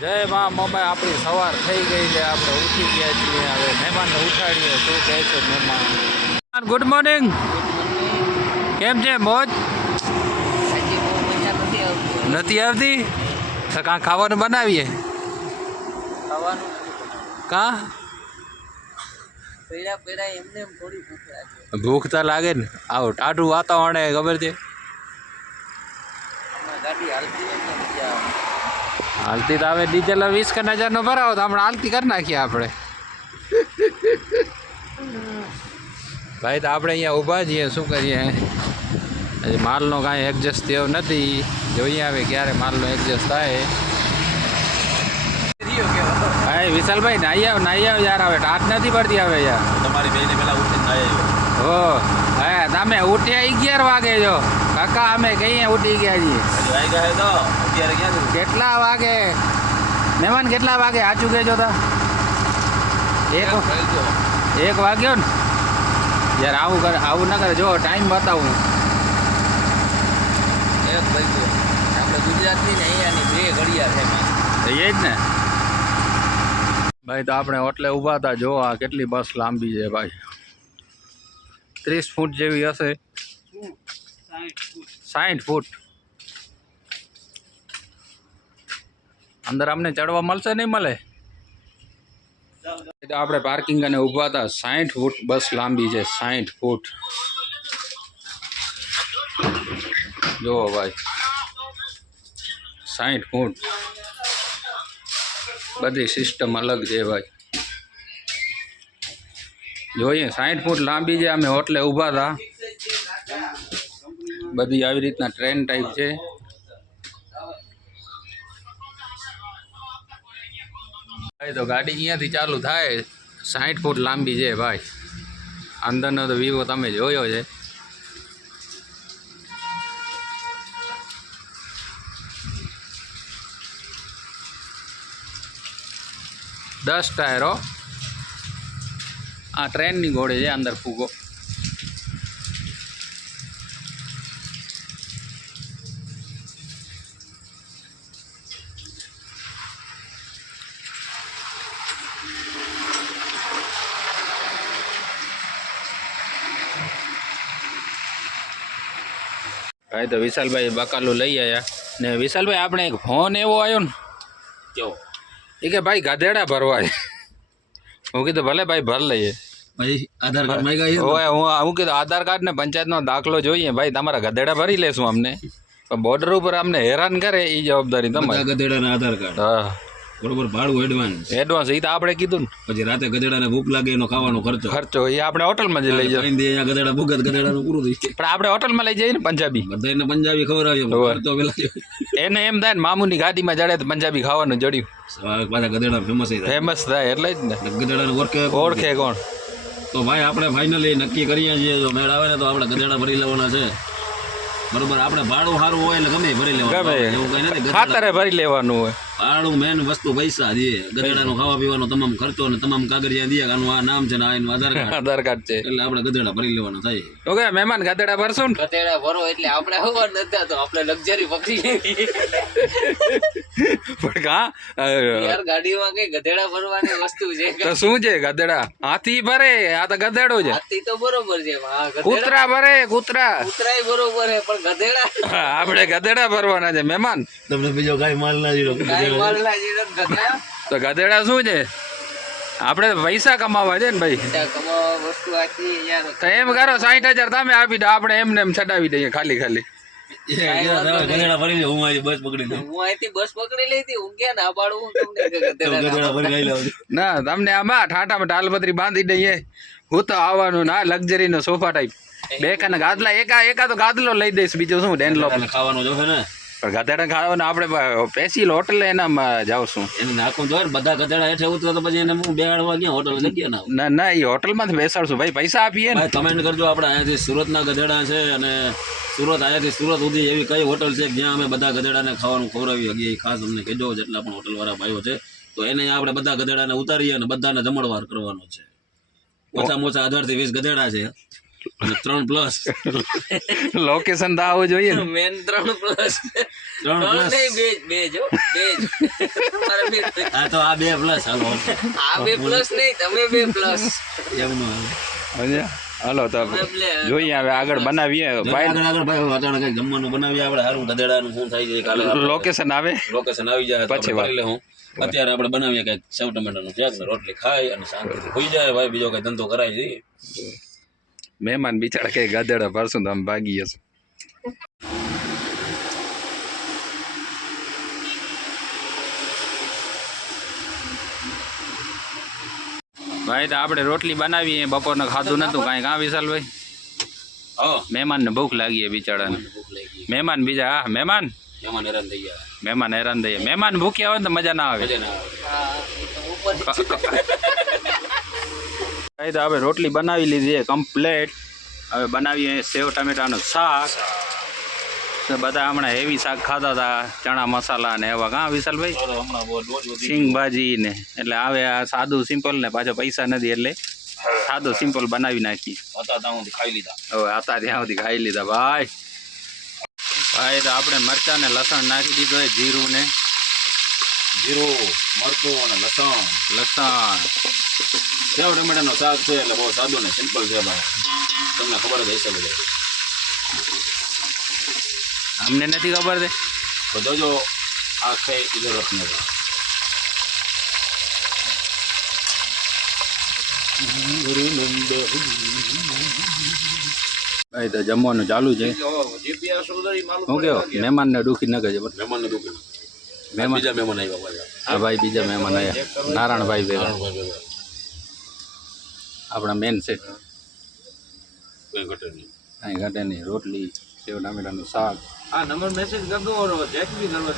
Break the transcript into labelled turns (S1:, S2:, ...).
S1: જય મા મમ્મી આપણી સવાર થઈ ગઈ છે. આપણે ઉઠી ગયા છીએ. હવે મહેમાનને ઉઠાડીએ. શું કહે છે મહેમાન? ગુડ મોર્નિંગ કેમ છે મોજ?
S2: નથી આવતી?
S1: તો કાં ખાવાનું બનાવીએ?
S2: ખાવાનું
S1: કાં?
S2: પેલા પેલા એમને એમ થોડી ભૂખ
S1: તો લાગે ને. આવું ટાઢું વાતાવરણ ગમે
S2: હમણાં ગાડી હાલતી હોય ને મજા આવે.
S1: હાલતી તો હવે ડીઝલ વીસ કે હજારનો ભરાવો તો હમણાં હાલતી કરી નાખીએ આપણે. ભાઈ તો આપણે અહીંયા ઊભા છીએ શું કરીએ? હજી માલનો કાંઈ એડજસ્ટ થયો નથી. જોઈએ આવે ક્યારે માલનો એડજસ્ટ થાય. હા વિશાલભાઈ નાઈ આવ નાઈ આવ યાર હવે ટાટ નથી પડતી હવે યાર.
S3: તમારી બેને પહેલાં ઉઠીને આવ્યો.
S1: હો તમે ઉઠ્યા અગિયાર વાગે જો. કાકા અમે કહીએ ઉઠી ગયા છીએ. કેટલા વાગે? મહેમાન કેટલા વાગે? સાચું કહેજો તા. એક એક વાગ્યો ને. યાર આવું કરે આવું ના કરે. જો ટાઈમ બતાવું.
S2: એક ભાઈ આપણે ગુજરાતની ને અહીંયાની બે ઘડિયાળ છે.
S1: એ જ ને. ભાઈ તો આપણે હોટલે ઊભા હતા. જો આ કેટલી બસ લાંબી છે ભાઈ. ત્રીસ ફૂટ જેવી હશે. સાઠ ફૂટ. અંદર અમને ચડવા મળશે નહીં મળે? આપણે પાર્કિંગ અને ઊભા હતા. સાઠ ફૂટ બસ લાંબી છે. સાઠ ફૂટ. જુઓ ભાઈ. સાઠ ફૂટ. બધી સિસ્ટમ અલગ છે ભાઈ. જોઈએ સાઠ ફૂટ લાંબી છે, અમે હોટલે ઊભા હતા બધી આવી રીતના ટ્રેન ટાઈપ છે. ભાઈ, તો ગાડી અહીંયાથી ચાલુ થાય. સાઠ ફૂટ લાંબી છે, ભાઈ. અંદરનો તો વિવો તમે જોયો છે. દસ ટાયરો આ ટ્રેનની ઘોડે છે અંદર ફૂગો. ભાઈ તો વિશાલભાઈ બકાલું લઈ આવ્યા ને વિશાલભાઈ આપણે એક ફોન એવો આવ્યો ને
S3: કેવો?
S1: એ કે ભાઈ ગાધેડા ભરવા હું કીધું ભલે ભાઈ ભર લઈએ.
S3: ભાઈ આધાર કાર્ડ
S1: ઓય હું હું કીધું આધાર કાર્ડ ને પંચાયતનો દાખલો જોઈએ. ભાઈ તમારા ગધેડા ભરી લેશું અમને. પણ બોર્ડર ઉપર અમને હેરાન કરે એ જવાબદારી તમારી.
S3: ગધેડાના આધાર કાર્ડ.
S1: હા.
S3: બરોબર ભાડું એડવાન્સ
S1: એડવાન્સ એ તો આપણે કીધું ને.
S3: પછી રાતે ગધેડાને ભૂખ લાગે એનો ખાવાનો ખર્ચો.
S1: ખર્ચો એ આપણે હોટલમાં જ લઈ
S3: જાય ગધેડા ભૂખ ગધેડાનું પૂરું થઈ જાય.
S1: પણ આપણે હોટલમાં લઈ જઈએ ને પંજાબી.
S3: બધાને પંજાબી ખવડાવીએ. ખર્ચો પેલા
S1: એને એમ થાય ને મામુની ગાડીમાં જડે તો પંજાબી ખાવાનું જડ્યું.
S3: પાછા ગધેડા ફેમસ
S1: ફેમસ થાય એટલે જ ને.
S3: ગધેડાને ઓળખે
S1: ઓળખે કોણ?
S3: તો ભાઈ આપણે ફાઇનલી નક્કી કરીએ છીએ જો મેળ આવે ને તો આપણે ગધેડા ભરી લેવાના છે. બરોબર આપણે ભાડું સારું હોય એટલે ગમે ભરી લેવાનું. એવું કઈ નથી
S1: ખાતરે ભરી લેવાનું હોય.
S3: ભાડું મેન વસ્તુ પૈસા દે ગધેડાનો ખાવા પીવાનો તમામ ખર્ચો ને તમામ કાગળિયા દે. આનું આ નામ છે ને આ એનું આધાર કાર્ડ.
S1: આધાર કાર્ડ છે.
S3: એટલે આપણે ગધેડા ભરી લેવાનો થાય.
S1: ઓકે મહેમાન ગધેડા ભરશું ને?
S2: ગધેડા ભરો એટલે આપણે ખબર નતા તો આપણે લક્ઝરી પકડી લેવી.
S1: પણ કા
S2: યાર ગાડીમાં કઈ ગધેડા ભરવાની વસ્તુ છે
S1: તો શું છે ગધેડા? હાથી ભરે આ તો ગધેડો છે.
S2: હાથી તો બરોબર છે
S1: કૂતરા ભરે કૂતરા.
S2: કૂતરાય બરોબર છે પણ ગધેડા
S1: આપણે ગધેડા ભરવાના છે મહેમાન.
S3: તમને બીજો કઈ માલ ના જીરો.
S1: તો ગધેડા શું છે? આપણે પૈસા કમાવા છે ને ભાઈ? તો એમ કરો સાઠ હજાર તમે આપી દો આપણે એમને એમ છડાવી દઈએ ખાલી ખાલી.
S2: ના તમને
S1: આમાં ઠાઠામાં ટાલપત્રી બાંધી દઈએ. હું તો આવવાનું ના લક્ઝરી નો સોફા ટાઈપ બે કને ગાદલા એકા એકા તો ગાદલો લઈ દઈશ બીજો શું ડેનલો
S3: ખાવાનું જો ને.
S1: પણ ગધેડા ખાવાના આપણે પેસી હોટલ એનામાં જાવશું.
S3: એને નાખું જોઈએ બધા ગધેડા હેઠે ઉતરે તો પછી એને હું બેહાડવા ગયા હોટલ જગ્યા ના
S1: ના ના એ હોટલમાંથી બેસાડશું. ભાઈ પૈસા આપીએ ને.
S3: કમેન્ટ કરજો આપણે અહીંયાથી સુરતના ગધેડા છે અને સુરત અહીંયાથી સુરત સુધી એવી કઈ હોટલ છે જ્યાં અમે બધા ગધેડાને ખાવાનું ખવડાવી શકીએ ખાસ અમને કહેજો જેટલા પણ હોટલવાળા ભાઈઓ છે તો એને આપણે બધા ગધેડાને ઉતારીએ અને બધાને જમણવાર કરવાનો છે. ઓછામાં ઓછા અઢારથી વીસ ગધેડા છે. ત્રણ પ્લસ
S1: લોકેશન તો આવવું જોઈએ ને.
S2: મેન ત્રણ પ્લસ
S3: ત્રણ પ્લસ
S2: નહીં બે બે જો બે.
S3: આ તો આ બે પ્લસ હાલો.
S2: આ બે પ્લસ નહીં તમે બે પ્લસ
S3: એમનું હાલે.
S1: સમજ્યા? હાલો તો જોઈએ હવે આગળ બનાવીએ. ભાઈ
S3: આગળ આગળ ભાઈ જમવાનું બનાવીએ આપણે. સારું ગધેડાનું શું થાય છે કાલે
S1: લોકેશન આવે?
S3: લોકેશન આવી જાય તો
S1: પછી વાત.
S3: કરી લેવું. અત્યારે આપણે બનાવીએ કંઈક સેવ ટમેટાનું શાક ને રોટલી ખાય અને શાંતિથી હોઈ જાય. ભાઈ બીજો કઈ ધંધો કરાય જઈએ
S1: મહેમાન બિચારા કઈ ગાદડા ભરશું તો આમ ભાગી જશું ભાઈ તો આપણે રોટલી બનાવીએ. બપોરને ખાધું નતું કાંઈ કાં વિશાલભાઈ મહેમાનને ભૂખ લાગી છે બિચારાને. મહેમાન બીજા હા મહેમાન?
S3: મહેમાન હેરાન થઈ ગયા.
S1: મહેમાન હેરાન થઈએ મહેમાન ભૂખ્યા હોય ને તો મજા ના આવે.
S3: મજા ના આવે.
S2: હા, એ તો
S1: હવે રોટલી બનાવી લીધી છે કમ્પ્લેટ હવે બનાવીએ સેવ ટામેટાનું શાક. બધા હમણાં હેવી શાક ખાતા હતા ચણા મસાલા ને એવા. કાં વિશાલભાઈ સિંગ ભાજી ને. એટલે આવે આ સાદું સિમ્પલ ને પાછો પૈસા નથી એટલે સાદું સિમ્પલ બનાવી નાખી
S3: હતા ખાઈ લીધા.
S1: હવે આતા ત્યાં સુધી ખાઈ લીધા. ભાઈ! ભાઈ તો આપણે મરચાં ને લસણ નાખી દીધું હોય જીરું ને.
S3: જીરું મરચું અને લસણ.
S1: લસણ.
S3: સેવ ટમેટાનો શાક છે એટલે બહુ સાદું ને સિમ્પલ છે ભાઈ. તમને ખબર જ હશે બધે.
S1: અમને નથી ખબર છે
S3: તો જોજો આખે ઇધર રખને
S1: ભાઈ તો જમવાનું ચાલુ છે. હું કેવો? મહેમાનને દુખી ન કરજો
S3: મહેમાનને દુઃખ
S1: મહેમાન
S3: બીજા મહેમાન આવ્યા
S1: ભાઈ બીજા મહેમાન આવ્યા. નારાયણભાઈ ભેગા. આપણા મેન સેટ
S3: કઈ ઘટે નહીં
S1: કાંઈ ઘટે નહીં રોટલી સેવ ટામેટાનું શાક.
S2: આ નંબર મેસેજ કરી દો ચેક બી કરવા